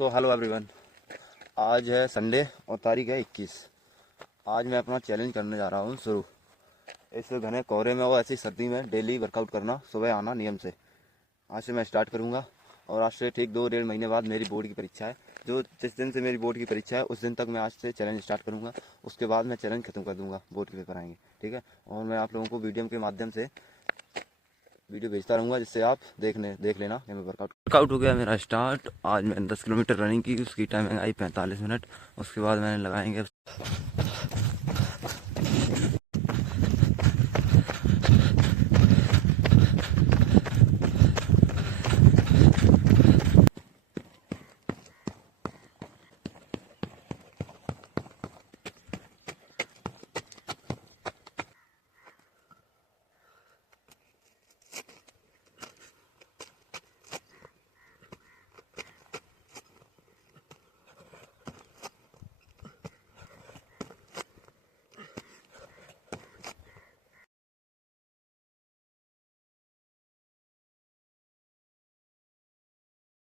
Hello everyone. आज है Sunday और तारीख है 21। आज मैं अपना चैलेंज करने जा रहा हूँ शुरू। इस घने कोहरे में और ऐसी सर्दी में डेली वर्कआउट करना, सुबह आना नियम से। आज से मैं स्टार्ट करूँगा और आज से ठीक 2 डेढ़ महीने बाद मेरी बोर्ड की परीक्षा है। जो जिस दिन से मेरी बोर्ड की परीक्षा है उस दिन तक मैं आज से चैलेंज स्टार्ट करूँगा। उसके बाद मैं चैलेंज खत्म कर दूँगा, बोर्ड के पेपर आएंगे, ठीक है। और मैं आप लोगों को वीडियो के माध्यम से वीडियो भेजता रहूँगा, जिससे आप देख लेना कि मैं वर्कआउट हो गया मेरा स्टार्ट। आज मैंने 10 किलोमीटर रनिंग की, उसकी टाइमिंग आई 45 मिनट। उसके बाद मैंने लगाएंगे